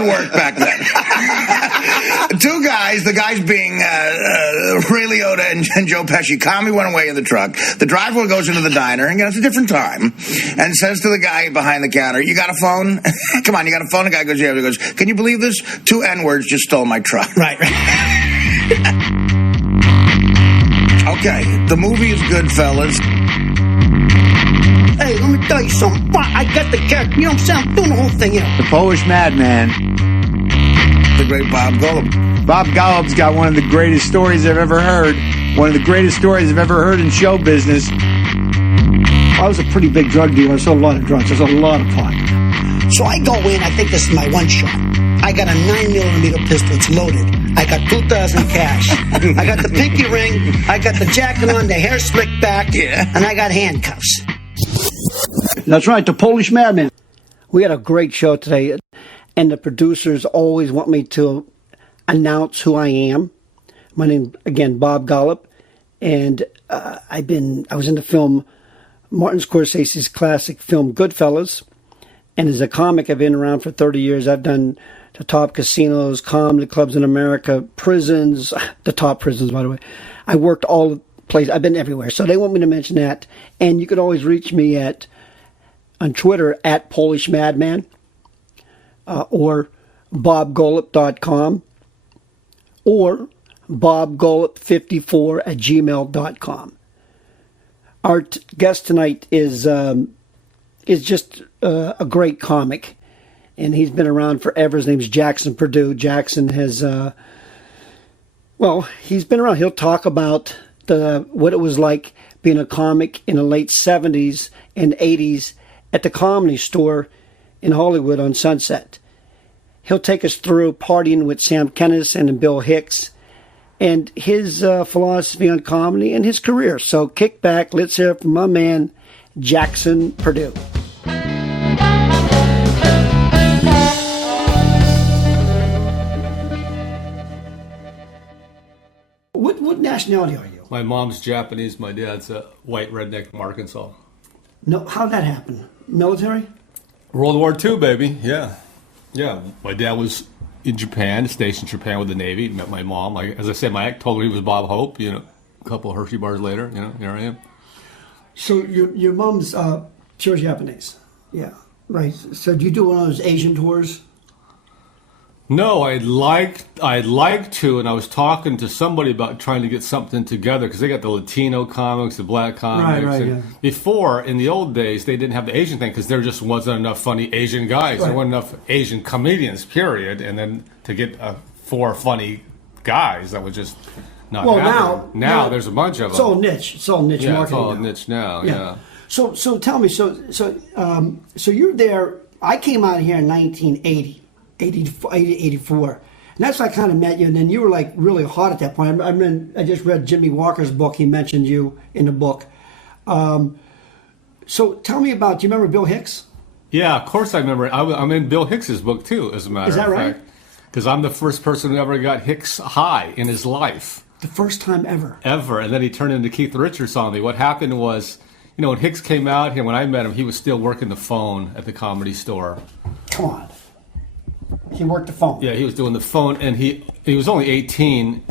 would work back then. Two guys, the guys being Ray Liotta and Joe Pesci, calmly went away in the truck. The driver goes into the diner, and it's a different time, and says to the guy behind the counter, "You got a phone? Come on, you got a phone?" The guy goes, "Yeah." He goes, "Can you believe this? 2 N-words just stole my truck." Right. Okay, the movie is good, fellas. Hey, let me tell you something. I got the character. You know what I'm saying? I'm doing the whole thing, you know. The Polish madman. The great Bob Golub. Bob Golub's got one of the greatest stories I've ever heard. One of the greatest stories I've ever heard in show business. I was a pretty big drug dealer. I sold a lot of drugs. I sold a lot of pot. So I go in. I think this is my one shot. I got a 9mm pistol. It's loaded. I got $2,000 cash. I got the pinky ring. I got the jacket on, the hair slicked back, and I got handcuffs. That's right, the Polish madman. We had a great show today, and the producers always want me to announce who I am. My name, again, Bob Golub, and I was in the film Martin Scorsese's classic film Goodfellas, and as a comic, I've been around for 30 years. I've done the top casinos, comedy clubs in America, prisons, the top prisons, by the way. I worked all the places. I've been everywhere, so they want me to mention that. And you could always reach me on Twitter at Polish Madman or bobgolub.com or bobgolub54 at gmail.com. Our guest tonight is just a great comic, and he's been around forever. His name's Jackson Perdue. Jackson has, he's been around. He'll talk about what it was like being a comic in the late 70s and 80s at the Comedy Store in Hollywood on Sunset. He'll take us through partying with Sam Kinison and Bill Hicks and his philosophy on comedy and his career. So kick back. Let's hear it from my man, Jackson Perdue. What nationality are you? My mom's Japanese. My dad's a white redneck from Arkansas. No, how'd that happen? Military? World War II, baby. Yeah. My dad was in Japan, stationed in Japan with the Navy. Met my mom. As I said, my ex told me he was Bob Hope. A couple of Hershey bars later, here I am. So your mom's pure Japanese. Yeah, right. So do you do one of those Asian tours? No, I'd like to, and I was talking to somebody about trying to get something together because they got the Latino comics, the black comics. Right, and yeah. Before, in the old days, they didn't have the Asian thing because there just wasn't enough funny Asian guys. Right. There weren't enough Asian comedians, period. And then to get 4 funny guys, that was just not happening. Now there's a bunch of them. It's all niche. It's all niche marketing. It's all now. niche now. Yeah. So tell me. So you're there. I came out here in 1980. 84. And that's when I kind of met you, and then you were like really hot at that point. I just read Jimmy Walker's book. He mentioned you in the book. So tell me about, do you remember Bill Hicks? Yeah, of course I remember. I'm in Bill Hicks's book too, as a matter of fact. Is that right? Because I'm the first person who ever got Hicks high in his life. The first time ever? Ever. And then he turned into Keith Richards on me. What happened was, when Hicks came out here, when I met him, he was still working the phone at the Comedy Store. Come on. He worked the phone. Yeah, he was doing the phone, and he was only 18,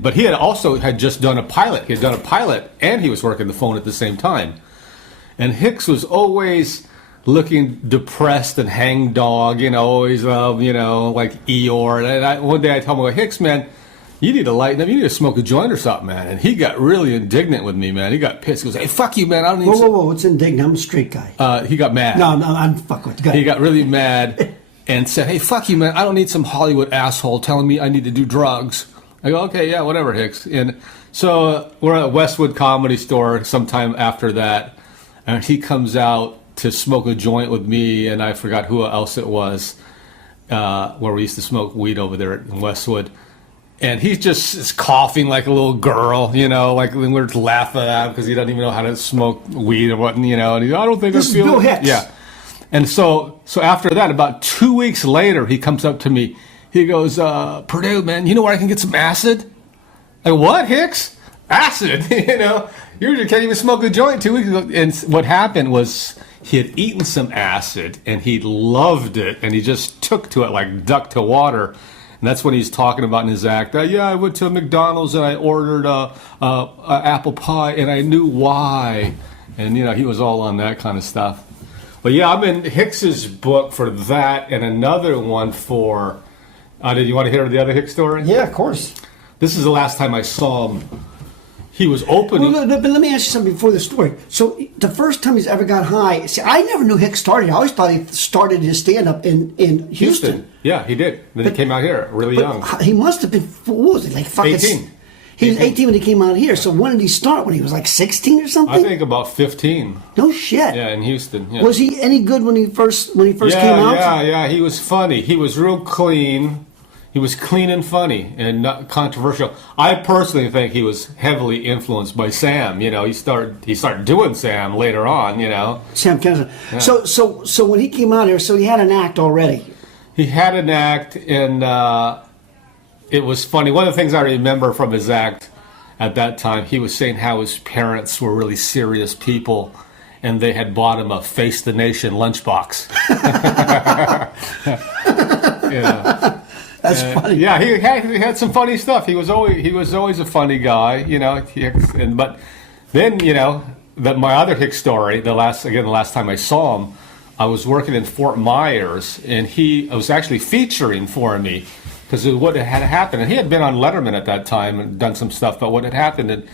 but he had just done a pilot. He had done a pilot, and he was working the phone at the same time. And Hicks was always looking depressed and hangdog, always, like Eeyore. And one day I told him, Hicks, man, you need to lighten up. You need to smoke a joint or something, man. And he got really indignant with me, man. He got pissed. He goes, hey, fuck you, man. I don't need Whoa. What's indignant? I'm a straight guy. He got mad. No, I'm fuck with you. He got really mad. And said, hey, fuck you, man. I don't need some Hollywood asshole telling me I need to do drugs. I go, okay, yeah, whatever, Hicks. And so we're at Westwood Comedy Store sometime after that, and he comes out to smoke a joint with me, and I forgot who else it was, where we used to smoke weed over there in Westwood. And he's just coughing like a little girl, like we're just laughing at him because he doesn't even know how to smoke weed or what, and I don't think this I feel... This is Bill Hicks. Yeah. And so after that, about 2 weeks later, he comes up to me. He goes, Perdue, man, you know where I can get some acid? I go, what, Hicks? Acid? You can't even smoke a joint 2 weeks ago. And what happened was he had eaten some acid and he loved it, and he just took to it like duck to water. And that's when he's talking about in his act, yeah, I went to McDonald's and I ordered a apple pie and I knew why. And, he was all on that kind of stuff. But yeah, I'm in Hicks's book for that, and another one for, did you want to hear the other Hicks story? Yeah, of course. This is the last time I saw him. He was opening. Well, but let me ask you something before the story. So the first time he's ever got high, see, I never knew Hicks started. I always thought he started his stand-up in Houston. Yeah, he did. Then he came out here really young. He must have been, what was it, like fucking... 18. He was 18 when he came out here. So when did he start? When he was like 16 or something? I think about 15. No shit. Yeah, in Houston. Yeah. Was he any good when he first came out? Yeah. He was funny. He was real clean. He was clean and funny and not controversial. I personally think he was heavily influenced by Sam. He started doing Sam later on. Sam Kinison. Yeah. So when he came out here, so he had an act already. He had an act, and it was funny. One of the things I remember from his act at that time, he was saying how his parents were really serious people, and they had bought him a Face the Nation lunchbox. That's funny. Yeah, he had some funny stuff. He was always a funny guy, but then my other Hicks story. The last time I saw him, I was working in Fort Myers, and he was actually featuring for me because what had happened. And he had been on Letterman at that time and done some stuff. But what had happened, and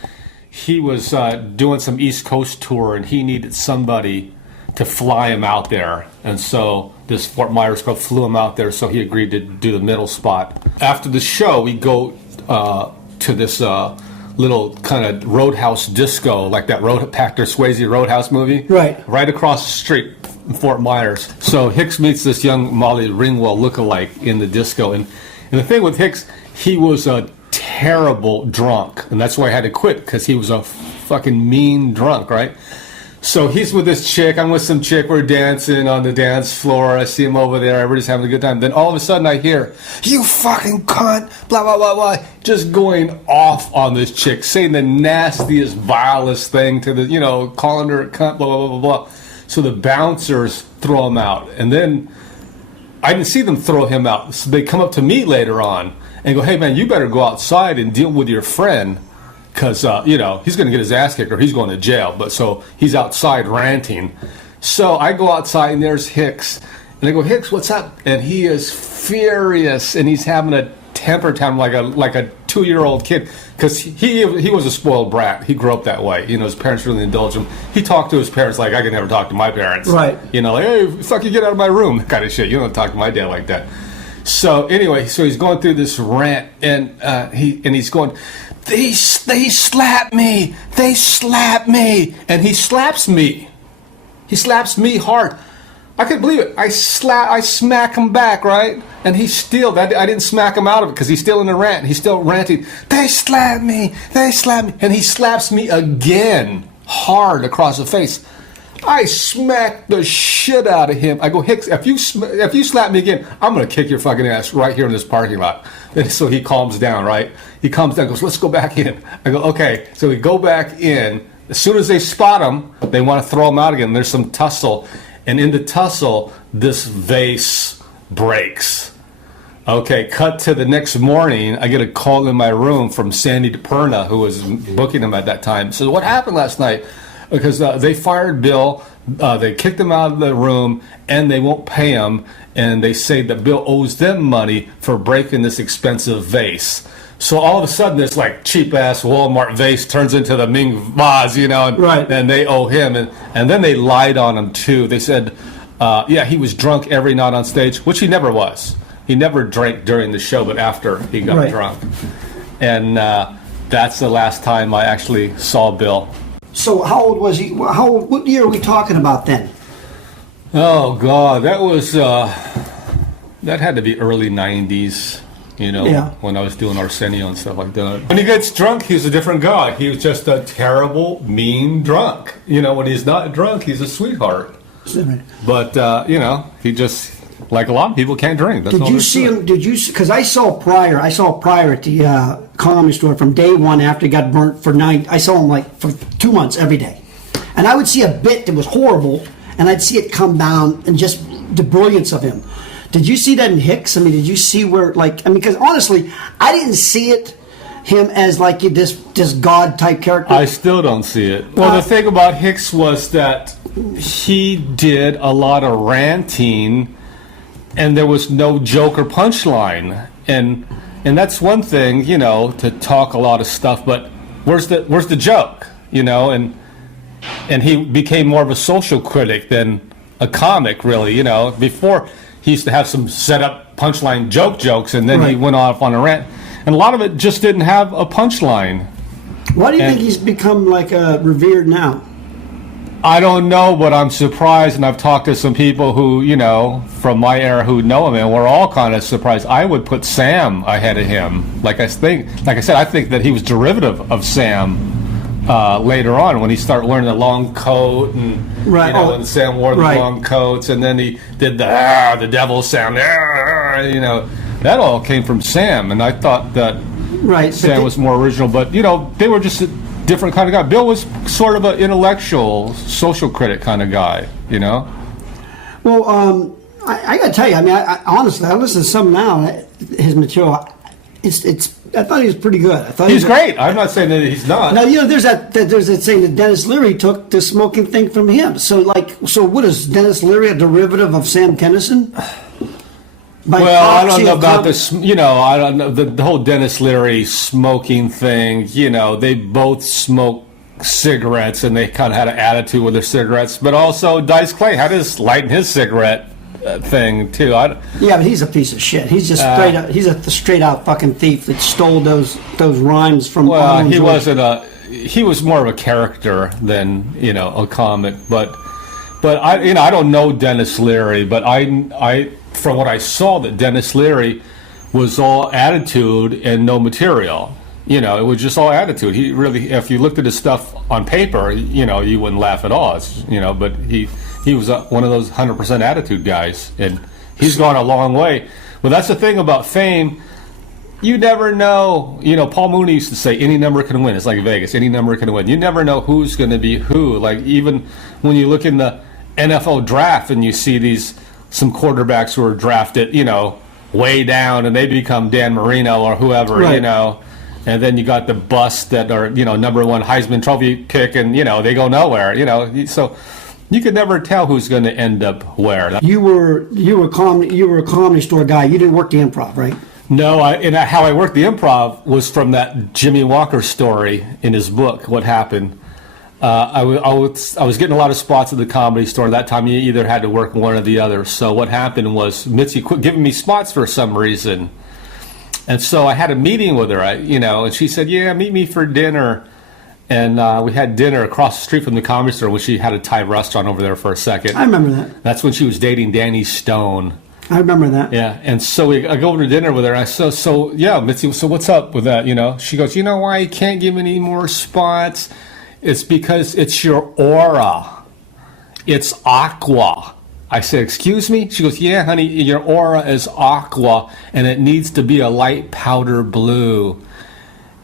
he was doing some East Coast tour, and he needed somebody to fly him out there, and so this Fort Myers girl flew him out there, so he agreed to do the middle spot. After the show, we go to this little kind of roadhouse disco, like that Pachter Swayze Roadhouse movie. Right across the street in Fort Myers. So Hicks meets this young Molly Ringwald lookalike in the disco, and the thing with Hicks, he was a terrible drunk, and that's why I had to quit, because he was a fucking mean drunk, right? So he's with this chick, I'm with some chick, we're dancing on the dance floor, I see him over there, everybody's having a good time. Then all of a sudden I hear, "You fucking cunt," blah, blah, blah, blah, just going off on this chick, saying the nastiest, vilest thing to the, calling her a cunt, blah, blah, blah, blah, blah. So the bouncers throw him out. And then I didn't see them throw him out. So they come up to me later on and go, "Hey man, you better go outside and deal with your friend, because, he's going to get his ass kicked or he's going to jail." But so he's outside ranting. So I go outside and there's Hicks. And I go, "Hicks, what's up?" And he is furious and he's having a temper tantrum like a 2-year-old kid. Because he was a spoiled brat. He grew up that way. His parents really indulged him. He talked to his parents like I could never talk to my parents. Right. Like, "Hey, fuck you, get out of my room," that kind of shit. You don't talk to my dad like that. So anyway, so he's going through this rant and he's going, They slap me. They slap me. And he slaps me. He slaps me hard. I couldn't believe it. I smack him back, right? And he's still, I didn't smack him out of it because he's still in the rant. He's still ranting. "They slap me. They slap me." And he slaps me again, hard across the face. I smack the shit out of him. I go, "Hicks, if you slap me again, I'm going to kick your fucking ass right here in this parking lot." And so he calms down, right? He calms down, goes, "Let's go back in." I go, "Okay." So we go back in. As soon as they spot him, they want to throw him out again. There's some tussle. And in the tussle, this vase breaks. Okay, cut to the next morning. I get a call in my room from Sandy DePerna, who was booking him at that time. So what happened last night? Because they fired Bill, they kicked him out of the room, and they won't pay him, and they say that Bill owes them money for breaking this expensive vase. So all of a sudden, this like cheap-ass Walmart vase turns into the Ming vase, and, right. And they owe him. And then they lied on him, too. They said, he was drunk every night on stage, which he never was. He never drank during the show, but after he got drunk. And that's the last time I actually saw Bill. So how old was he? What year are we talking about then? Oh God, that was that had to be early '90s. When I was doing Arsenio and stuff like that. When he gets drunk, he's a different guy. He was just a terrible, mean drunk. When he's not drunk, he's a sweetheart. But he just, like a lot of people, can't drink. That's did you see him? Because I saw Pryor at the Comedy Store from day one after he got burnt for 9. I saw him like for 2 months every day, and I would see a bit that was horrible, and I'd see it come down, and just the brilliance of him. Did you see that in Hicks? I mean, did you see where, like, I mean, because honestly, I didn't see him as like this God type character. I still don't see it. Well, the thing about Hicks was that he did a lot of ranting, and there was no joke or punchline, and that's one thing, you know, to talk a lot of stuff, but where's the joke, you know? And he became more of a social critic than a comic, really, you know. Before, he used to have some set up punchline jokes, and then he went off on a rant, and a lot of it just didn't have a punchline. Why do you think he's become like revered now? I don't know, but I'm surprised, and I've talked to some people who, you know, from my era who know him, and we're all kind of surprised. I would put Sam ahead of him. Like I said, I think that he was derivative of Sam later on when he started wearing the long coat, and you know, and Sam wore the long coats, and then he did the devil sound, you know, that all came from Sam, and I thought that Sam was more original, but you know, they were just a different kind of guy. Bill was sort of an intellectual, social critic kind of guy, you know. Well, I got to tell you, I mean, I honestly, I listen to some now. His material, I thought he was pretty good. I thought he's great. I'm not saying that he's not. Now, you know, there's that saying that Dennis Leary took the smoking thing from him. So what is Dennis Leary, a derivative of Sam Kinison? I don't know about this. You know, I don't know the whole Dennis Leary smoking thing. You know, they both smoke cigarettes, and they kind of had an attitude with their cigarettes. But also, Dice Clay had his lighting his cigarette thing too. Yeah, but he's a piece of shit. He's just straight up. He's a straight out fucking thief that stole those rhymes from. Well, he wasn't a. He was more of a character than, you know, a comic. But I don't know Dennis Leary, but I from what I saw, that Dennis Leary was all attitude and no material. You know, it was just all attitude. He really, if you looked at his stuff on paper, you know, you wouldn't laugh at all. You know, but he was one of those 100% attitude guys, and he's gone a long way. Well, that's the thing about fame. You never know. You know, Paul Mooney used to say, any number can win. It's like Vegas. Any number can win. You never know who's going to be who. Like, even when you look in the NFL draft and you see some quarterbacks who are drafted, you know, way down, and they become Dan Marino or whoever, you know. And then you got the busts that are, you know, number one Heisman Trophy pick, and, you know, they go nowhere, you know. So you could never tell who's going to end up where. You were a comedy store guy. You didn't work the improv, right? No, how I worked the improv was from that Jimmy Walker story in his book, What Happened. I was getting a lot of spots at the Comedy Store. That time you either had to work one or the other. So what happened was Mitzi quit giving me spots for some reason. And so I had a meeting with her, and she said, yeah, meet me for dinner. And we had dinner across the street from the Comedy Store, when she had a Thai restaurant over there for a second. I remember that. That's when she was dating Danny Stone. I remember that. Yeah, and so I go over to dinner with her. I said, so yeah, Mitzi, so what's up with that, you know? She goes, you know why you can't give me any more spots? It's because it's your aura. It's aqua. I said, excuse me? She goes, yeah, honey, your aura is aqua, and it needs to be a light powder blue.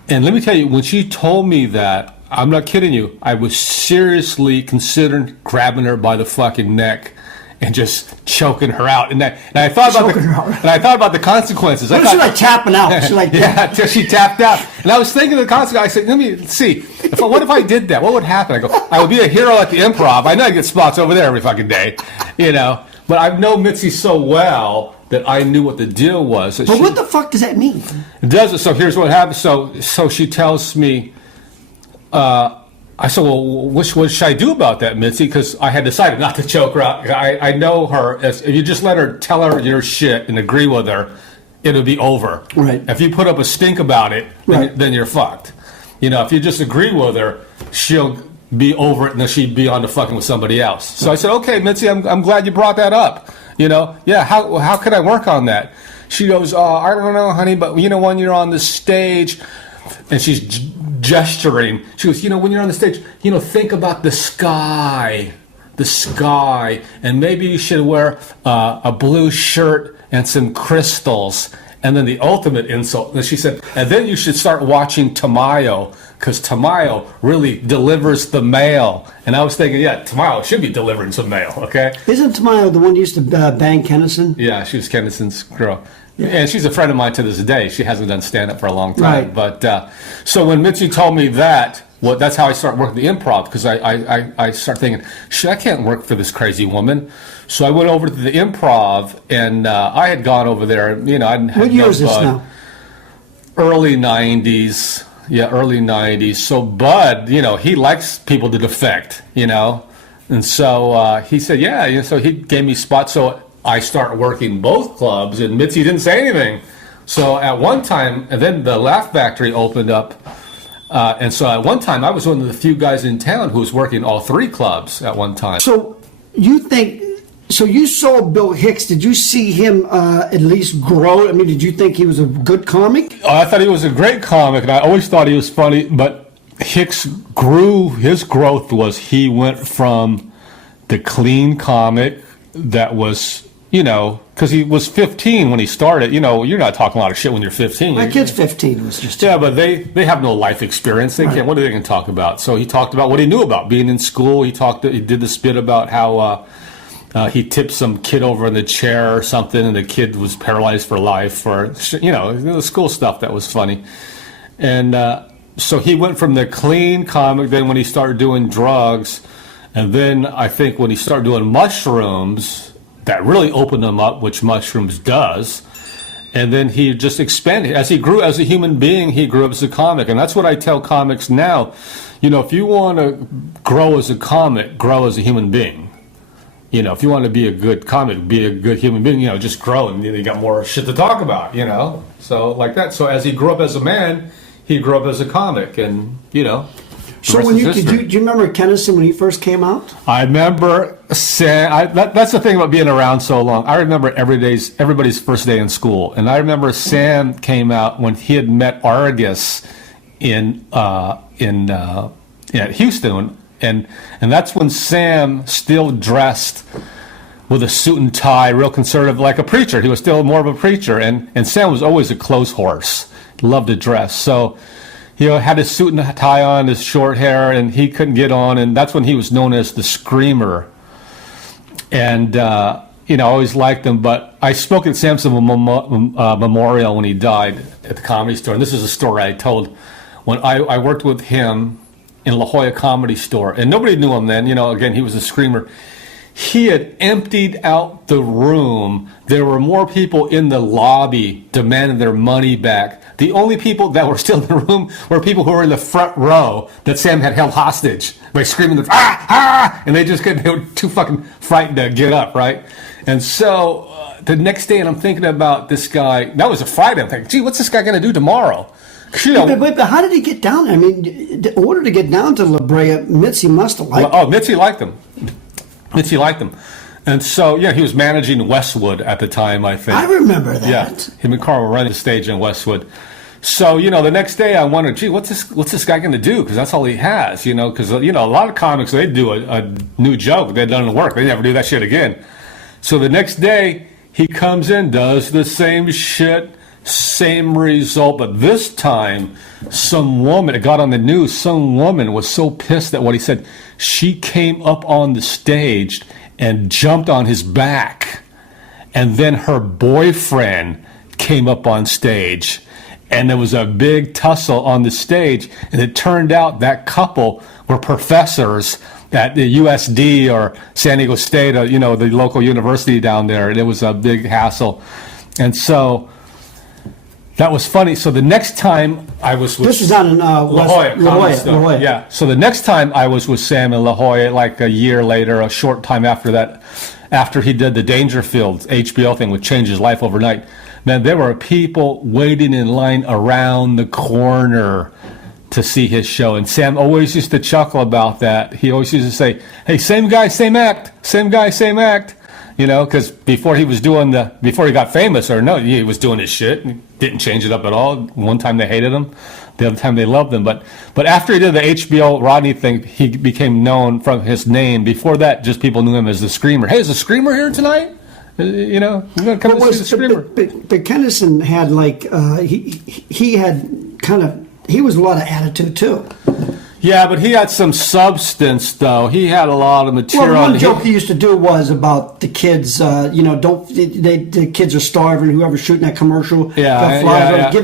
And let me tell you, when she told me that, I'm not kidding you, I was seriously considering grabbing her by the fucking neck and just choking her out. And I thought about the consequences. What if she like tapping out? She like yeah, she tapped out. And I was thinking of the consequences. I said, let me see. What if I did that? What would happen? I go, I would be a hero at the Improv. I know I get spots over there every fucking day, you know. But I know Mitzi so well that I knew what the deal was. But what the fuck does that mean? It does. So here's what happened. So she tells me. I said, well, what should I do about that, Mitzi? Because I had decided not to choke her out. I know her. If you just tell her your shit and agree with her, it'll be over. Right. If you put up a stink about it, then you're fucked. You know, if you just agree with her, she'll be over it, and then she'd be on to fucking with somebody else. So I said, okay, Mitzi, I'm glad you brought that up. You know, yeah, how could I work on that? She goes, I don't know, honey, but you know, when you're on the stage, and she's gesturing. She goes, you know, when you're on the stage, you know, think about the sky, and maybe you should wear a blue shirt and some crystals, And then the ultimate insult, and she said, and then you should start watching Tamayo, because Tamayo really delivers the mail. And I was thinking, yeah, Tamayo should be delivering some mail, okay? Isn't Tamayo the one who used to bang Kinison? Yeah, she was Kinison's girl. Yeah. And she's a friend of mine to this day. She hasn't done stand-up for a long time. Right. But so when Mitzi told me that, well, that's how I started working the improv, because I started thinking, shit, I can't work for this crazy woman. So I went over to the improv, and I had gone over there. You know, I had what year is this now? Early 90s. Yeah, early 90s. So Bud, you know, he likes people to defect, you know. And so he said, yeah. You know, so he gave me spots. So I started working both clubs, and Mitzi didn't say anything. So at one time, and then the Laugh Factory opened up. And so at one time, I was one of the few guys in town who was working all three clubs at one time. So you think... So you saw Bill Hicks. Did you see him at least grow? I mean, did you think he was a good comic? I thought he was a great comic, and I always thought he was funny. But Hicks grew. His growth was he went from the clean comic that was, you know, because he was 15 when he started. You know, you're not talking a lot of shit when you're 15. My kid's 15. Was just but they have no life experience. They can't. What are they going to talk about? So he talked about what he knew about being in school. He did the spit about how. He tipped some kid over in the chair or something, and the kid was paralyzed for life, or, you know, the school stuff that was funny. And so he went from the clean comic, then when he started doing drugs, and then I think when he started doing mushrooms, that really opened him up, which mushrooms does. And then he just expanded. As he grew as a human being, he grew up as a comic. And that's what I tell comics now. You know, if you want to grow as a comic, grow as a human being. You know, if you want to be a good comic, be a good human being, you know, just grow, and you got more shit to talk about, you know? So, like that. So, as he grew up as a man, he grew up as a comic, and, you know. So, when do you remember Kinison when he first came out? I remember Sam. That's the thing about being around so long. I remember everybody's first day in school. And I remember Sam came out when he had met Argus in Houston. And that's when Sam still dressed with a suit and tie, real conservative, like a preacher. He was still more of a preacher. And Sam was always a clothes horse, loved to dress. So he had his suit and tie on, his short hair, and he couldn't get on. And that's when he was known as the Screamer. And, you know, I always liked him. But I spoke at Sam's memorial when he died at the Comedy Store. And this is a story I told when I worked with him in La Jolla Comedy Store, and nobody knew him then. You know, again, he was a screamer. He had emptied out the room. There were more people in the lobby demanding their money back. The only people that were still in the room were people who were in the front row that Sam had held hostage by screaming, ah, ah, and they were too fucking frightened to get up, right? And so the next day, and I'm thinking about this guy. That was a Friday. I'm thinking, gee, what's this guy going to do tomorrow? You know, but how did he get down there? I mean, in order to get down to La Brea, Mitzi must have liked him. Oh, Mitzi liked him. Mitzi liked him. And so, yeah, he was managing Westwood at the time, I think. I remember that. Yeah, him and Carl were running the stage in Westwood. So, you know, the next day I wondered, gee, what's this guy going to do? Because that's all he has, you know. Because, you know, a lot of comics, they do a new joke. They doesn't work. They never do that shit again. So the next day he comes in, does the same shit, same result, but this time some woman, it got on the news, some woman was so pissed at what he said, she came up on the stage and jumped on his back, and then her boyfriend came up on stage, and there was a big tussle on the stage, and it turned out that couple were professors at the USD or San Diego State, or, you know, the local university down there, and it was a big hassle. And so that was funny. So the next time I was with... This is on La Jolla. Yeah. So the next time I was with Sam in La Jolla, like a year later, a short time after that, after he did the Dangerfield HBO thing, which changed his life overnight, man, there were people waiting in line around the corner to see his show. And Sam always used to chuckle about that. He always used to say, hey, same guy, same act. Same guy, same act. You know, because before he got famous, or no, he was doing his shit and didn't change it up at all. One time they hated him, the other time they loved him. But after he did the HBO Rodney thing, he became known from his name. Before that, just people knew him as the Screamer. Hey, is the Screamer here tonight? You know, I'm going to come to see the screamer. But Kinison had like he had kind of he was a lot of attitude too. Yeah, but he had some substance, though. He had a lot of material. Well, one joke he used to do was about the kids. You know, the kids are starving. Whoever's shooting that commercial, give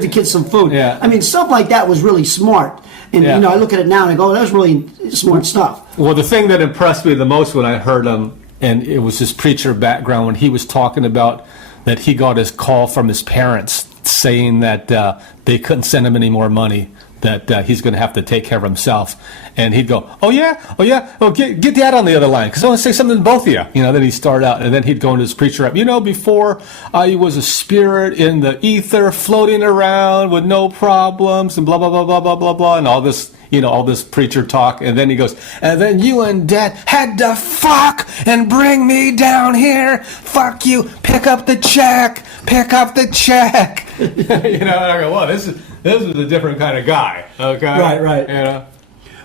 the kids some food. Yeah. I mean, stuff like that was really smart. And you know, I look at it now and I go, that was really smart stuff. Well, the thing that impressed me the most when I heard him, and it was his preacher background, when he was talking about that he got his call from his parents saying that they couldn't send him any more money, that he's going to have to take care of himself. And he'd go, oh yeah, well, get Dad on the other line, because I want to say something to both of you. You know, then he'd start out, and then he'd go into his preacher up. You know, before I was a spirit in the ether floating around with no problems, and blah, blah, blah, blah, blah, blah, blah, and all this, you know, all this preacher talk. And then he goes, and then you and Dad had to fuck and bring me down here. Fuck you. Pick up the check. You know, and I go, well, this is a different kind of guy. Okay. Right. You know.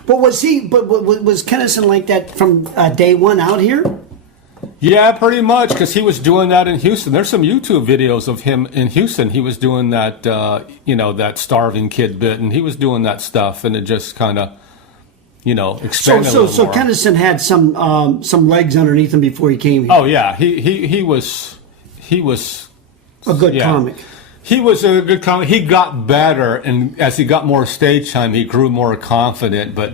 But was Kinison like that from day one out here? Yeah, pretty much, because he was doing that in Houston. There's some YouTube videos of him in Houston. He was doing that, you know, that starving kid bit, and he was doing that stuff, and it just kind of, you know, expanded a little more. Kinison had some legs underneath him before he came here. Oh yeah, he was a good comic. He was a good comic. He got better, and as he got more stage time, he grew more confident. But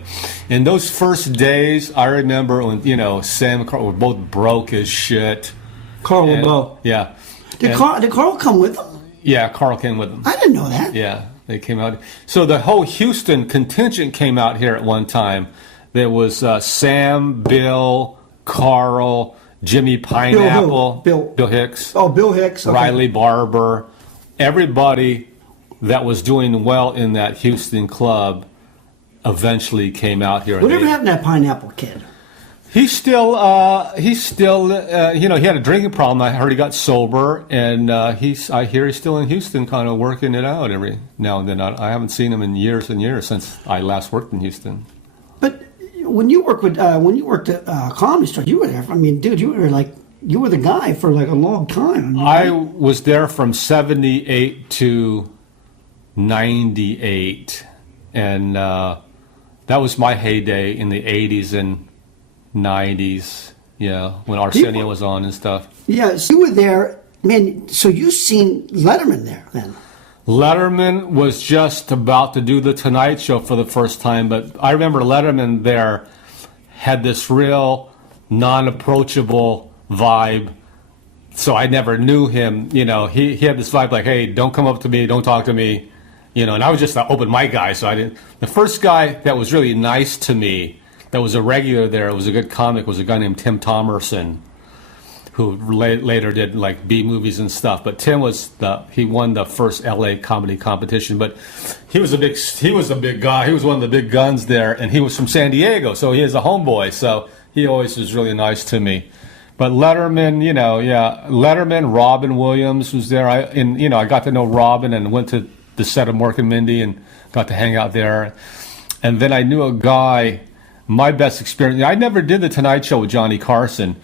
in those first days, I remember when, you know, Sam and Carl were both broke as shit. Carl LeBeau. Yeah. Did Carl come with them? Yeah, Carl came with them. I didn't know that. Yeah, they came out. So the whole Houston contingent came out here at one time. There was Sam, Bill, Carl, Jimmy Pineapple, Bill Hicks. Oh, Bill Hicks. Okay. Riley Barber. Everybody that was doing well in that Houston club eventually came out here. Whatever happened to that Pineapple kid? He's still, you know, he had a drinking problem. I heard he got sober, and I hear he's still in Houston, kind of working it out every now and then. I haven't seen him in years and years since I last worked in Houston. But when you worked at Comedy Store, you were there. I mean, dude, you were the guy for like a long time. I was there from 78 to 98, and that was my heyday in the 80s and 90s, yeah, when Arsenio was on and stuff. Yeah, so you were there, man, so you seen Letterman there then? Letterman was just about to do the Tonight Show for the first time, but I remember Letterman there had this real non-approachable vibe, so I never knew him. You know, he had this vibe like, hey, don't come up to me, don't talk to me, you know, and I was just an open mic guy, so I didn't. The first guy that was really nice to me, that was a regular there, was a good comic, was a guy named Tim Thomerson, who later did like B movies and stuff. But Tim he won the first LA comedy competition, but he was a big guy. He was one of the big guns there, and he was from San Diego, so he is a homeboy, so he always was really nice to me. But Letterman, you know, yeah, Letterman, Robin Williams was there. I got to know Robin and went to the set of Mork and Mindy and got to hang out there. And then I knew a guy, my best experience, I never did the Tonight Show with Johnny Carson,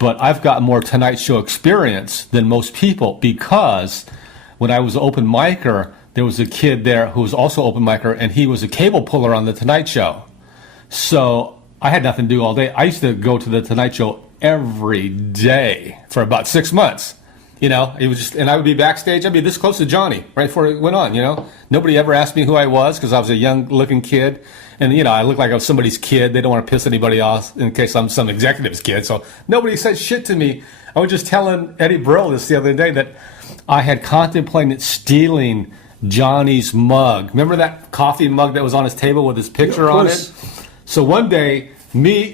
but I've got more Tonight Show experience than most people, because when I was an open micer, there was a kid there who was also open micer, and he was a cable puller on the Tonight Show. So I had nothing to do all day. I used to go to the Tonight Show every day for about 6 months. You know, it was just, and I would be backstage. I'd be this close to Johnny right before it went on. You know, nobody ever asked me who I was because I was a young-looking kid, and you know, I looked like I was somebody's kid. They don't want to piss anybody off in case I'm some executive's kid. So nobody said shit to me. I was just telling Eddie Brill this the other day that I had contemplated stealing Johnny's mug. Remember that coffee mug that was on his table with his picture on it? So one day,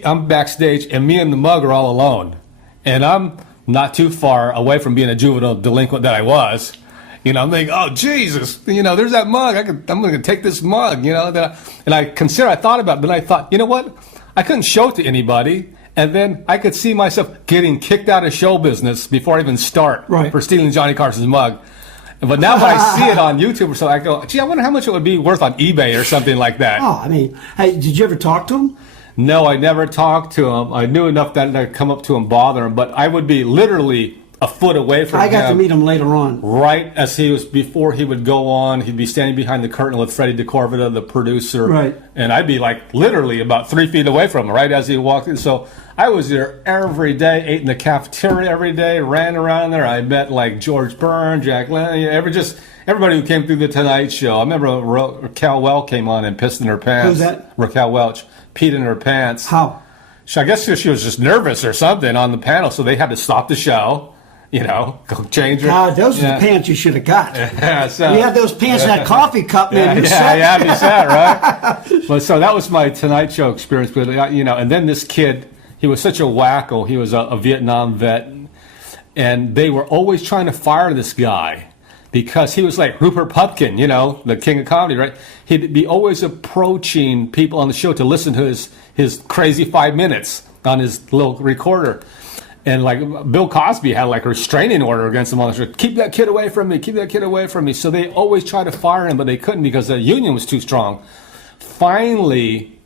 I'm backstage, and me and the mug are all alone, and I'm not too far away from being a juvenile delinquent that I was. You know, I'm thinking, oh, Jesus, you know, there's that mug. I'm going to take this mug, you know. And I thought about it, but I thought, you know what? I couldn't show it to anybody. And then I could see myself getting kicked out of show business before I even start for stealing Johnny Carson's mug. But now when I see it on YouTube or something, I go, gee, I wonder how much it would be worth on eBay or something like that. Oh, I mean, hey, did you ever talk to him? No, I never talked to him. I knew enough that I'd come up to him, bother him, but I would be literally a foot away from him. I got to meet him later on. Right as before he would go on, he'd be standing behind the curtain with Freddie DeCorvita, the producer. Right. And I'd be like literally about 3 feet away from him, right as he walked in. So I was there every day, ate in the cafeteria every day, ran around there. I met like George Byrne, Jack Lenny, everybody who came through the Tonight Show. I remember Raquel Welch came on and pissed in her pants. Who's that? Raquel Welch peed in her pants. How? I guess she was just nervous or something on the panel, so they had to stop the show. Go change her. Those are the pants you should have got. Yeah, so, you had those pants in that coffee cup, man. You're set, right? Well, so that was my Tonight Show experience. But and then this kid, he was such a wacko. He was a Vietnam vet, and they were always trying to fire this guy because he was like Rupert Pupkin, the king of comedy, right? He'd be always approaching people on the show to listen to his crazy 5 minutes on his little recorder. And like Bill Cosby had like a restraining order against him on the show. Keep that kid away from me. Keep that kid away from me. So they always tried to fire him, but they couldn't because the union was too strong. Finally,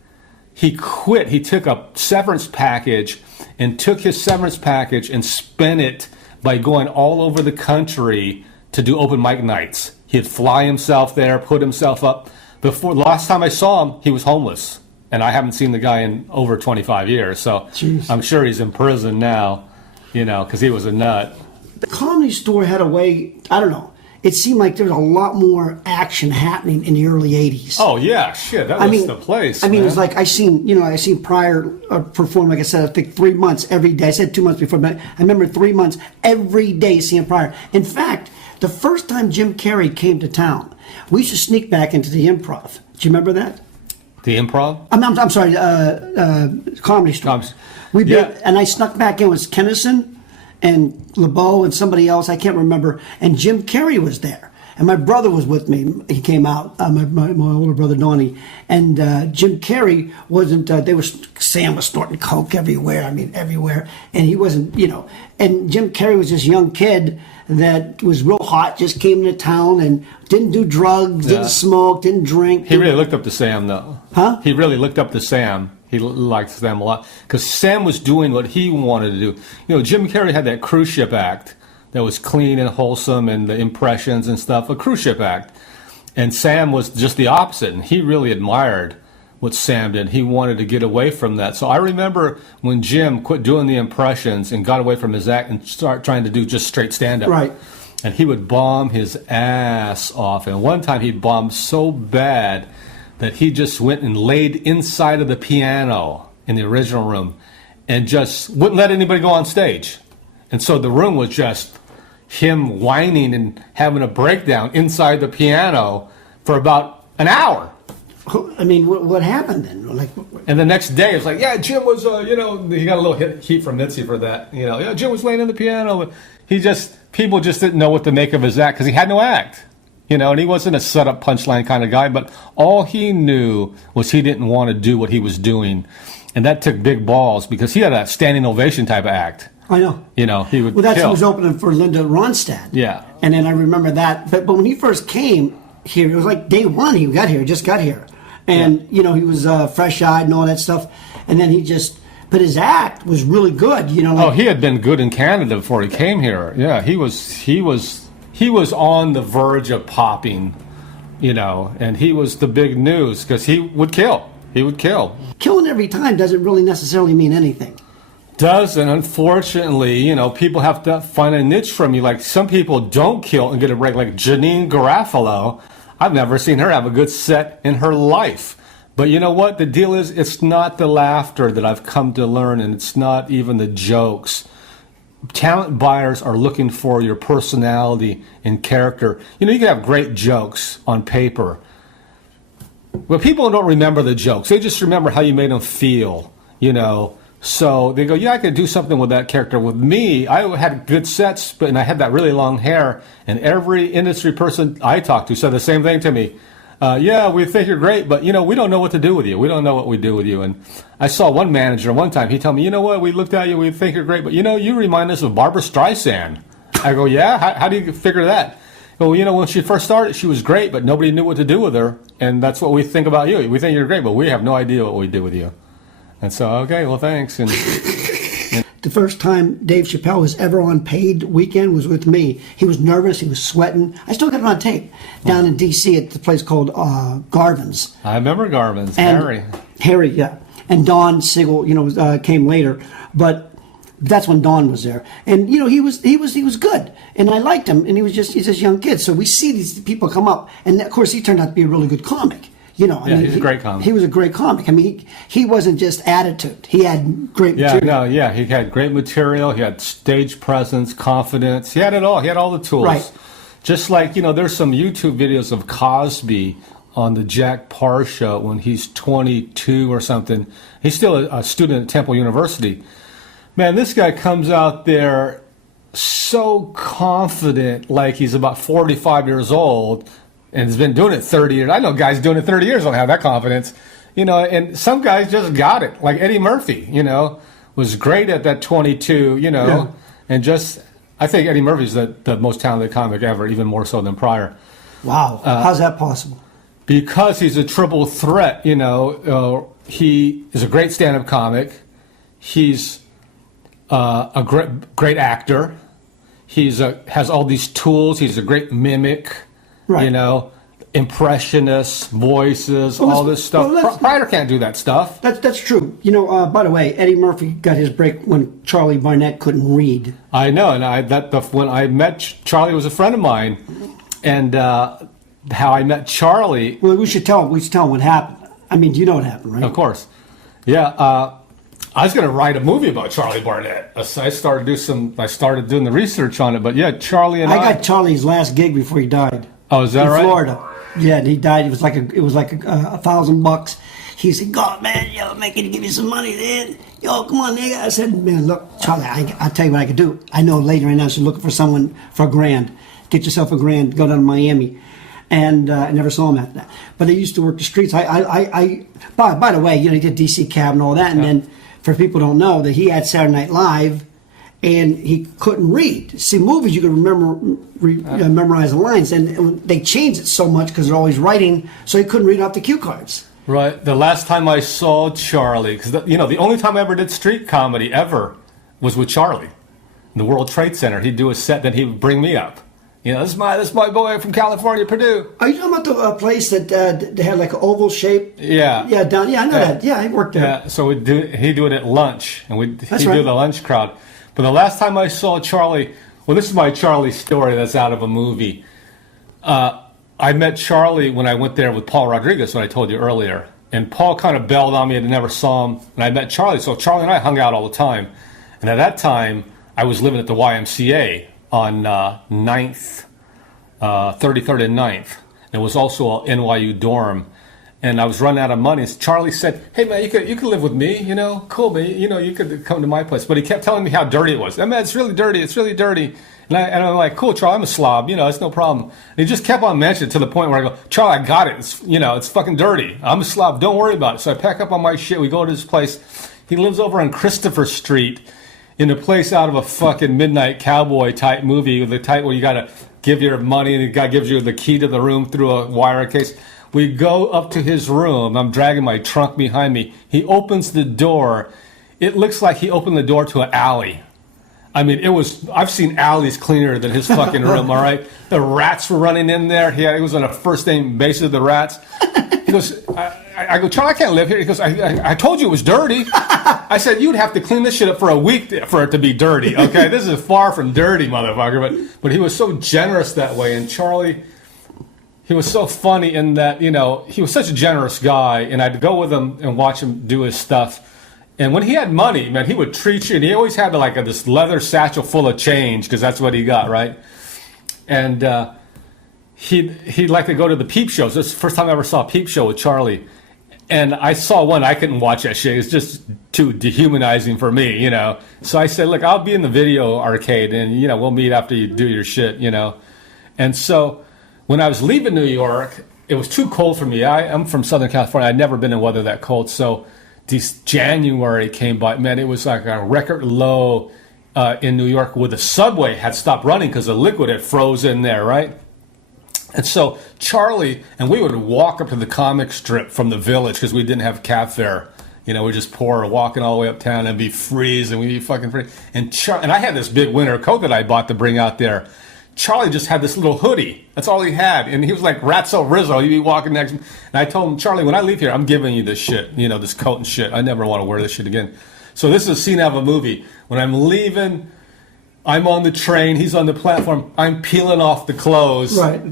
he quit. He took a severance package and took his severance package and spent it by going all over the country to do open mic nights. He'd fly himself there, put himself up. Before the last time I saw him, he was homeless. And I haven't seen the guy in over 25 years. So Jeez. I'm sure he's in prison now. Because he was a nut. The Comedy Store had a way, I don't know, it seemed like there was a lot more action happening in the early 80s. Oh, yeah, shit, that was the place, it was like I seen Pryor perform, like I said, I think 3 months every day. I said 2 months before, but I remember 3 months every day seeing Pryor. In fact, the first time Jim Carrey came to town, we used to sneak back into the Improv. Do you remember that? The Improv? I'm sorry, Comedy Store. And I snuck back in with Kinison and LeBeau and somebody else, I can't remember, and Jim Carrey was there. And my brother was with me. He came out, my older brother, Donnie. And Jim Carrey wasn't, Sam was snorting coke everywhere, everywhere. And he wasn't, and Jim Carrey was this young kid that was real hot, just came into town and didn't do drugs, didn't smoke, didn't drink. He really looked up to Sam, though. Huh? He really looked up to Sam. He liked Sam a lot. Because Sam was doing what he wanted to do. Jim Carrey had that cruise ship act that was clean and wholesome and the impressions and stuff, a cruise ship act. And Sam was just the opposite. And he really admired what Sam did. He wanted to get away from that. So I remember when Jim quit doing the impressions and got away from his act and started trying to do just straight stand-up. Right. And he would bomb his ass off. And one time he bombed so bad that he just went and laid inside of the piano in the original room and just wouldn't let anybody go on stage. And so the room was just him whining and having a breakdown inside the piano for about an hour. What happened then? And the next day, it's like, Jim was, he got a little heat from Mitzi for that. Jim was laying in the piano. People just didn't know what to make of his act because he had no act. And he wasn't a set-up punchline kind of guy, but all he knew was he didn't want to do what he was doing. And that took big balls because he had a standing ovation type of act. I know. He would he was opening for Linda Ronstadt. Yeah. And then I remember that. But when he first came here, it was like day one he just got here. And, he was fresh-eyed and all that stuff. And then but his act was really good, he had been good in Canada before he came here. Yeah, he was on the verge of popping, and he was the big news because he would kill. He would kill. Killing every time doesn't really necessarily mean anything. Doesn't, unfortunately, people have to find a niche from you. Like some people don't kill and get a break, like Janine Garofalo. I've never seen her have a good set in her life. But you know what? The deal is, it's not the laughter that I've come to learn, and it's not even the jokes. Talent buyers are looking for your personality and character. You can have great jokes on paper, but people don't remember the jokes. They just remember how you made them feel, So they go, I could do something with that character. With me, I had good sets, and I had that really long hair, and every industry person I talked to said the same thing to me. We think you're great, but, we don't know what to do with you. We don't know what we do with you. And I saw one manager one time, he told me, we looked at you, we think you're great, but, you remind us of Barbra Streisand. I go, yeah? How do you figure that? Well, when she first started, she was great, but nobody knew what to do with her. And that's what we think about you. We think you're great, but we have no idea what we do with you. And so, okay, well, thanks. And The first time Dave Chappelle was ever on paid weekend was with me. He was nervous. He was sweating. I still got it on tape down in D.C. at the place called Garvin's. I remember Garvin's. Harry, yeah. And Don Siegel, came later. But that's when Don was there. And, he was good. And I liked him. And he's this young kid. So we see these people come up. And, of course, he turned out to be a really good comic. He's a great comic. He was a great comic. I mean, he wasn't just attitude. He had great material. He had great material. He had stage presence, confidence. He had it all. He had all the tools. Right. Just like, there's some YouTube videos of Cosby on the Jack Parr show when he's 22 or something. He's still a student at Temple University. Man, this guy comes out there so confident, like he's about 45 years old, and has been doing it 30 years. I know guys doing it 30 years don't have that confidence, and some guys just got it. Like Eddie Murphy, was great at that 22, and just, I think Eddie Murphy's the most talented comic ever, even more so than Pryor. Wow. How's that possible? Because he's a triple threat, he is a great stand-up comic. He's a great actor. Has all these tools. He's a great mimic. Right. Impressionists, voices, all this stuff. Pryor can't do that stuff. That's true. By the way, Eddie Murphy got his break when Charlie Barnett couldn't read. I know, and when I met Charlie, was a friend of mine, and how I met Charlie. Well, we should tell him what happened. I mean, do you know what happened, right? Of course. Yeah. I was going to write a movie about Charlie Barnett. I started doing the research on it, but yeah, Charlie and I got Charlie's last gig before he died. Oh, is that right? In Florida. Yeah, and he died. It was like $1,000. He said, "God, man, man, can you give me some money then? Come on, nigga." I said, "Man, look, Charlie, I'll tell you what I could do. I know later right now you're looking for someone for $1,000. Get yourself $1,000. Go down to Miami." And I never saw him after that. But they used to work the streets. By the way, he did DC Cab and all that. And then, for people who don't know, that he had Saturday Night Live, and he couldn't read. See, movies you can memorize the lines, and they changed it so much because they're always writing, so he couldn't read off the cue cards. Right. The last time I saw Charlie, because the only time I ever did street comedy ever was with Charlie in the World Trade Center. He'd do a set, then he would bring me up. This is my boy from California, Purdue. Are you talking about the place that they had like an oval shape? Yeah. Yeah, down. Yeah, I know that. Yeah, I worked there. Yeah. So he'd do it at lunch, and he'd right. do the lunch crowd. But the last time I saw Charlie, well, this is my Charlie story that's out of a movie. I met Charlie when I went there with Paul Rodriguez, what I told you earlier. And Paul kind of bailed on me and I never saw him. And I met Charlie. So Charlie and I hung out all the time. And at that time, I was living at the YMCA on 9th, 33rd and 9th. It was also an NYU dorm. And I was running out of money. So Charlie said, "Hey, man, you could live with me, cool, man. You could come to my place." But he kept telling me how dirty it was. "Man, it's really dirty. It's really dirty." And I'm like, "Cool, Charlie, I'm a slob. It's no problem." And he just kept on mentioning it to the point where I go, "Charlie, I got it. It's fucking dirty. I'm a slob. Don't worry about it." So I pack up all my shit. We go to his place. He lives over on Christopher Street in a place out of a fucking Midnight Cowboy type movie, the type where you got to give your money and the guy gives you the key to the room through a wire case. We go up to his room. I'm dragging my trunk behind me. He opens the door. It looks like he opened the door to an alley. I mean, I've seen alleys cleaner than his fucking room, all right? The rats were running in there. He was on a first name basis with the rats. He goes, I go, "Charlie, I can't live here." He goes, I told you it was dirty. I said, "You'd have to clean this shit up for a week for it to be dirty, okay? This is far from dirty, motherfucker." But he was so generous that way. And Charlie, he was so funny in that, he was such a generous guy. And I'd go with him and watch him do his stuff. And when he had money, man, he would treat you. And he always had this leather satchel full of change because that's what he got, right? And he'd like to go to the peep shows. This is the first time I ever saw a peep show with Charlie. And I saw one. I couldn't watch that shit. It's just too dehumanizing for me, So I said, "Look, I'll be in the video arcade and, we'll meet after you do your shit, And so when I was leaving New York, it was too cold for me. I'm from Southern California. I'd never been in weather that cold. So this January came by. Man, it was like a record low in New York where the subway had stopped running because the liquid had frozen there, right? And so Charlie, and we would walk up to the comic strip from the Village because we didn't have cab fare, You know, we're just poor, walking all the way uptown and be freezing. We'd be fucking freezing. And I had this big winter coat that I bought to bring out there. Charlie just had this little hoodie. That's all he had. And he was like Ratso Rizzo. He'd be walking next to me. And I told him, Charlie, when I leave here, I'm giving you this shit, you know, this coat and shit. I never want to wear this shit again. So this is a scene out of a movie. When I'm leaving, I'm on the train. He's on the platform. I'm peeling off the clothes. Right.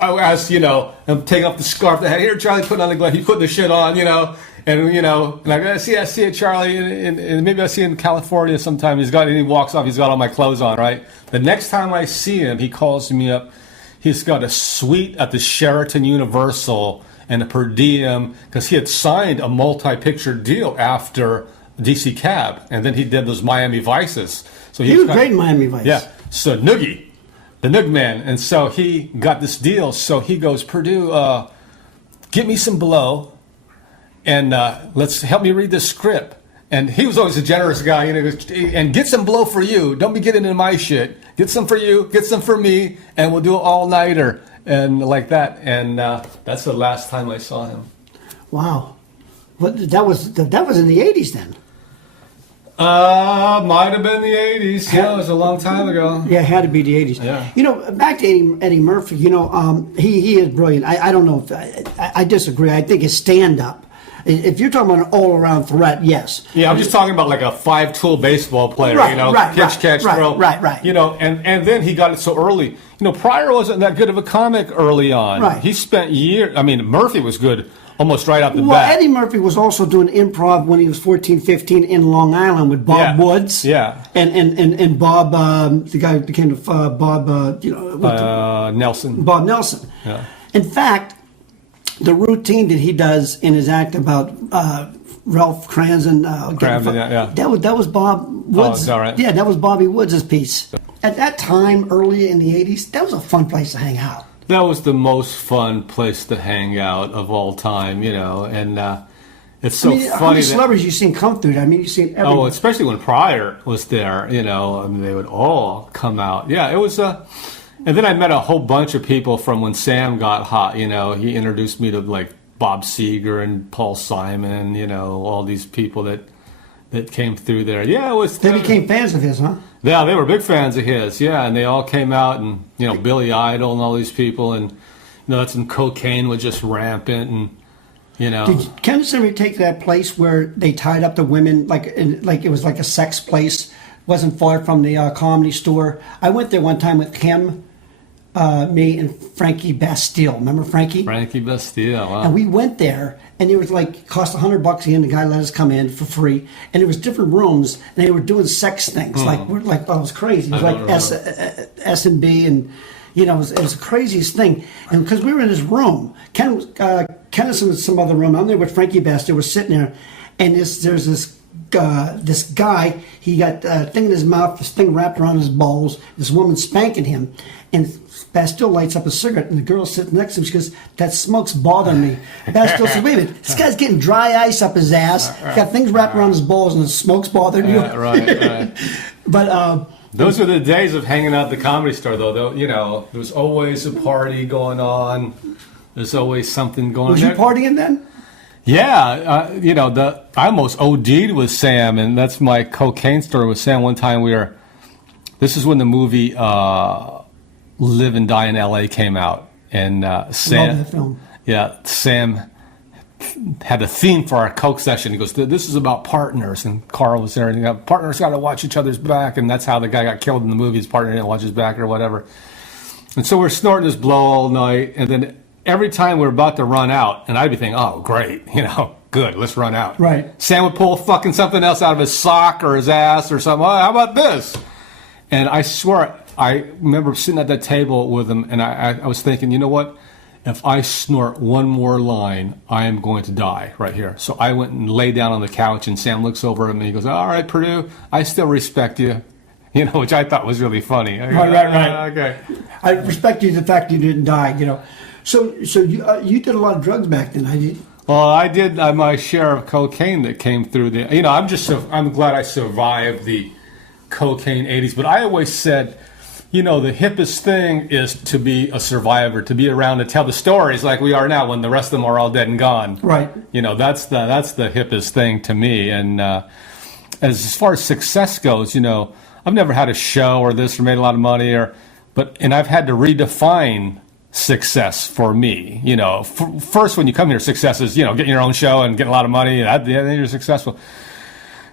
As, you know, I'm taking off the scarf. Here, Charlie, putting on the glove. He's putting the shit on, you know. And, you know, and I see it, Charlie, and maybe I see him in California sometime. And he walks off, he's got all my clothes on, right? The next time I see him, he calls me up. He's got a suite at the Sheraton Universal and a per diem, because he had signed a multi-picture deal after DC Cab, and then he did those Miami Vices. So he was great in Miami Vice. Yeah, so Noogie, the Noog Man. And so he got this deal. So he goes, Perdue, get me some blow. And let's help me read this script. And he was always a generous guy, you know. And get some blow for you. Don't be getting into my shit. Get some for you. Get some for me. And we'll do it all nighter and like that. And that's the last time I saw him. Wow, that was in the '80s then. Might have been the '80s. Yeah, it was a long time ago. Yeah, it had to be the '80s. Yeah. You know, back to Eddie Murphy. You know, he is brilliant. I don't know if I disagree. I think his stand-up. If you're talking about an all-around threat, yes. Yeah, I'm just talking about like a 5-tool baseball player, right, you know, right, pitch, catch, throw. Right. You know, and then he got it so early. You know, Pryor wasn't that good of a comic early on. Right. He spent years. I mean, Murphy was good almost right off the bat. Well, Eddie Murphy was also doing improv when he was 14, 15 in Long Island with Bob Woods. Yeah. And Bob, the guy who became Bob, Nelson. Bob Nelson. Yeah. In fact, the routine that he does in his act about Ralph Cramden, that was Bob Woods. Oh, is that right? Yeah, that was Bobby Woods' piece. At that time, early in the '80s, that was a fun place to hang out. That was the most fun place to hang out of all time, you know, and it's so funny. How many celebrities you've seen come through that? I mean, you've seen everyone. Oh, especially when Pryor was there, you know, I mean, they would all come out. Yeah, it was and then I met a whole bunch of people from when Sam got hot, you know. He introduced me to, like, Bob Seger and Paul Simon, you know, all these people that came through there. Yeah, it was... They became fans of his, huh? Yeah, they were big fans of his, yeah, and they all came out, and, you know, Billy Idol and all these people, and, you know, that's when cocaine was just rampant, and, you know... Did Kinison ever take that place where they tied up the women, like it was like a sex place, wasn't far from the Comedy Store? I went there one time with him, me and Frankie Bastille. Remember Frankie? Frankie Bastille, wow. And we went there, and it was like, cost $100 in. The guy let us come in for free. And it was different rooms, and they were doing sex things. It was crazy. It was like S&B, and, you know, it was the craziest thing. And because we were in his room, Kinison was some other room. I'm there with Frankie Bastille. We're sitting there, and there's this guy, he got a thing in his mouth, this thing wrapped around his balls, this woman spanking him, and Bastille lights up a cigarette, and the girl sits next to him. She goes, "That smoke's bothering me." Bastille says, "Wait a minute, this guy's getting dry ice up his ass. He's got things wrapped around his balls, and the smoke's bothering you." Right. But those were the days of hanging out at the Comedy Store, though. You know, there was always a party going on. There's always something going on. Was you partying then? Yeah, you know, I almost OD'd with Sam, and that's my cocaine story with Sam. One time this is when the movie Live and Die in L.A. came out, and Sam, love that film. Yeah, Sam had a theme for our coke session. He goes, "This is about partners," and Carl was there, and partners got to watch each other's back, and that's how the guy got killed in the movie. His partner didn't watch his back or whatever. And so we're snorting this blow all night, and then every time we're about to run out, and I'd be thinking, "Oh, great, you know, good, let's run out." Right. Sam would pull fucking something else out of his sock or his ass or something. "Oh, how about this?" And I swear, I remember sitting at that table with him, and I was thinking, you know what? If I snort one more line, I am going to die right here. So I went and lay down on the couch, and Sam looks over at me and he goes, "All right, Perdue, I still respect you." You know, which I thought was really funny. I go, Right. Okay. I respect you the fact you didn't die, you know. So you did a lot of drugs back then, I did. Well, I did my share of cocaine that came through the. You know, I'm glad I survived the cocaine '80s. But I always said, the hippest thing is to be a survivor, to be around to tell the stories like we are now when the rest of them are all dead and gone. Right. That's the hippest thing to me. And as far as success goes, I've never had a show or this or made a lot of money and I've had to redefine success for me. First when you come here, success is, getting your own show and getting a lot of money. Then you're successful.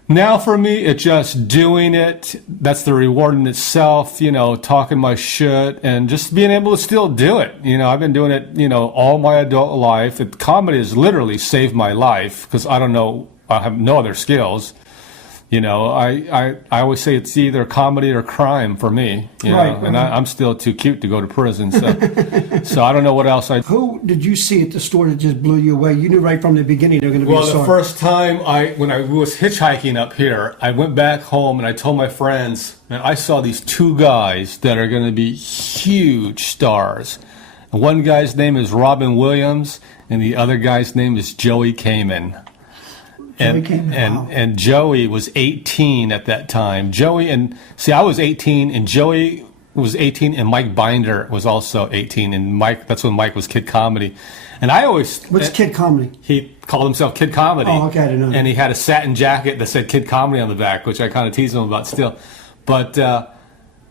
Now for me, it's just doing it. That's the reward in itself, talking my shit and just being able to still do it. I've been doing it, all my adult life. Comedy has literally saved my life because I have no other skills. I always say it's either comedy or crime for me, and I'm still too cute to go to prison. So I don't know what else Who did you see at the store that just blew you away? You knew right from the beginning they're going to be a star. Well, the first time when I was hitchhiking up here, I went back home and I told my friends, man, I saw these two guys that are going to be huge stars. And one guy's name is Robin Williams, and the other guy's name is Joey Kamen. And Joey was 18 at that time. I was 18 and Joey was 18 and Mike Binder was also 18 and that's when Mike was Kid Comedy. And I always... What's Kid Comedy? He called himself Kid Comedy. Oh, okay, I didn't know. And he had a satin jacket that said Kid Comedy on the back, which I kind of teased him about still. But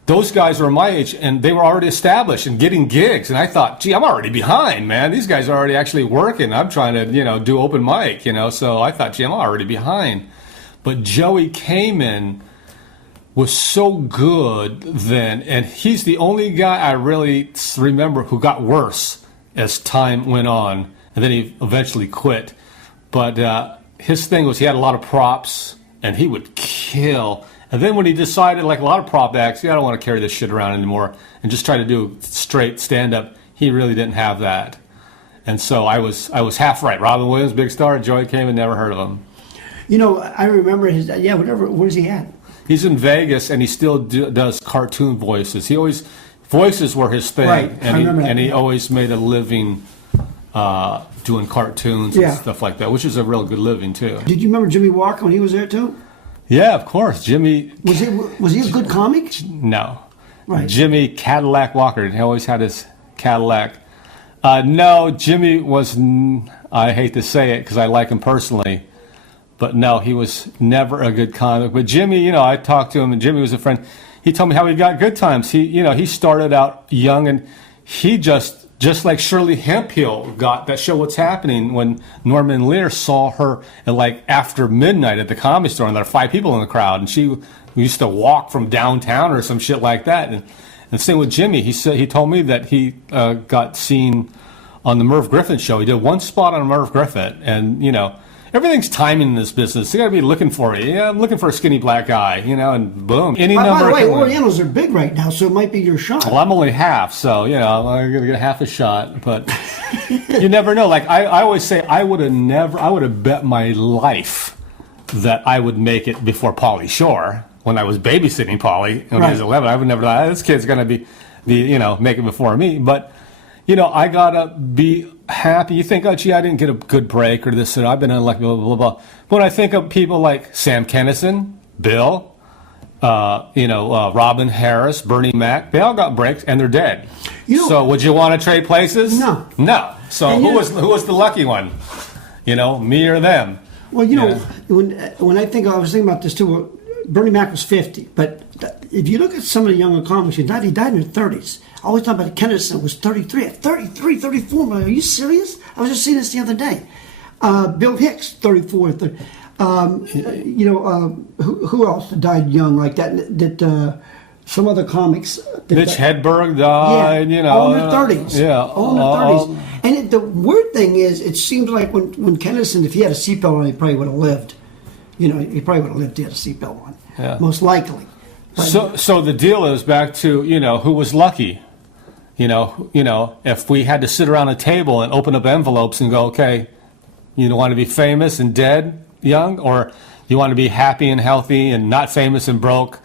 those guys were my age, and they were already established and getting gigs. And I thought, gee, I'm already behind, man. These guys are already actually working. I'm trying to, do open mic, So I thought, gee, I'm already behind. But Joey Kamen was so good then, and he's the only guy I really remember who got worse as time went on, and then he eventually quit. But his thing was he had a lot of props, and he would kill. And then when he decided, like a lot of prop acts, I don't want to carry this shit around anymore, and just try to do straight stand-up, he really didn't have that. And so I was half right. Robin Williams, big star. Joey Kamen, never heard of him. I remember where's he at? He's in Vegas, and he still does cartoon voices. Voices were his thing, right. and he always made a living doing cartoons and stuff like that, which is a real good living, too. Did you remember Jimmy Walker when he was there, too? Yeah, of course. Jimmy... Was he a good comic? No. Right. Jimmy Cadillac Walker. He always had his Cadillac. No, Jimmy was... I hate to say it because I like him personally. But no, he was never a good comic. But Jimmy, I talked to him, and Jimmy was a friend. He told me how he got good times. He started out young, and he just like Shirley Hemphill got that show What's Happening when Norman Lear saw her at after midnight at the Comedy Store, and there were 5 people in the crowd, and she used to walk from downtown or some shit like that. And the same with Jimmy. He told me that he got seen on the Merv Griffin show. He did one spot on Merv Griffin, and everything's timing in this business. They got to be looking for you. Yeah, I'm looking for a skinny black guy, and boom. By the way, Orientals are big right now, so it might be your shot. Well, I'm only half, so, I'm going to get half a shot. But you never know. Like, I always say I would have bet my life that I would make it before Pauly Shore. When I was babysitting Pauly when he was 11, I would never thought, this kid's going to make it before me. But, I got to be happy. You think, oh, gee, I didn't get a good break or this, and I've been unlucky, blah, blah, blah. When I think of people like Sam Kinison, Bill, Robin Harris, Bernie Mac, they all got breaks, and they're dead. So would you want to trade places? No. So who was the lucky one? Me or them? Well, when I was thinking about this too, Bernie Mac was 50, but if you look at some of the younger comics, he died in their 30s. I always thought about Kinison was 33. At 33, 34, man, are you serious? I was just seeing this the other day. Bill Hicks, 34. Who else died young like that? Some other comics. Mitch Hedberg died, all in their 30s. All in their 30s. And the weird thing is, it seems like when Kinison, if he had a seatbelt on, he probably would have lived. He probably would have lived if he had a seatbelt on. Yeah. Most likely. But, so the deal is back to, who was lucky. If we had to sit around a table and open up envelopes and go, okay, you want to be famous and dead young, or you want to be happy and healthy and not famous and broke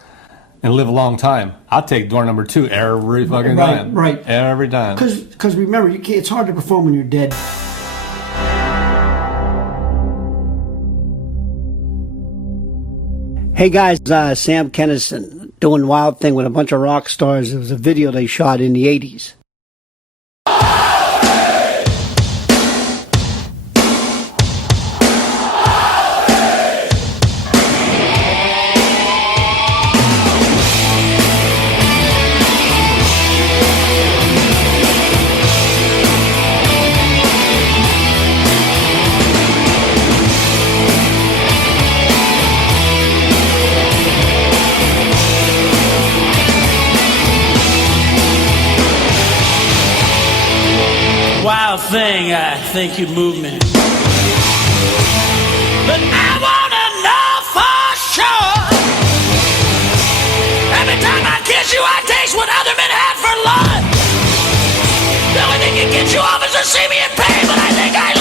and live a long time? I'll take door number 2 every fucking time. Right. Every time. Because remember, it's hard to perform when you're dead. Hey guys, Sam Kinison doing Wild Thing with a bunch of rock stars. It was a video they shot in the 80s. Wild thing, I think you move me. But I wanna know for sure. Every time I kiss you, I taste what other men had for lunch. The only thing that gets you off is to see me in pain, but I think I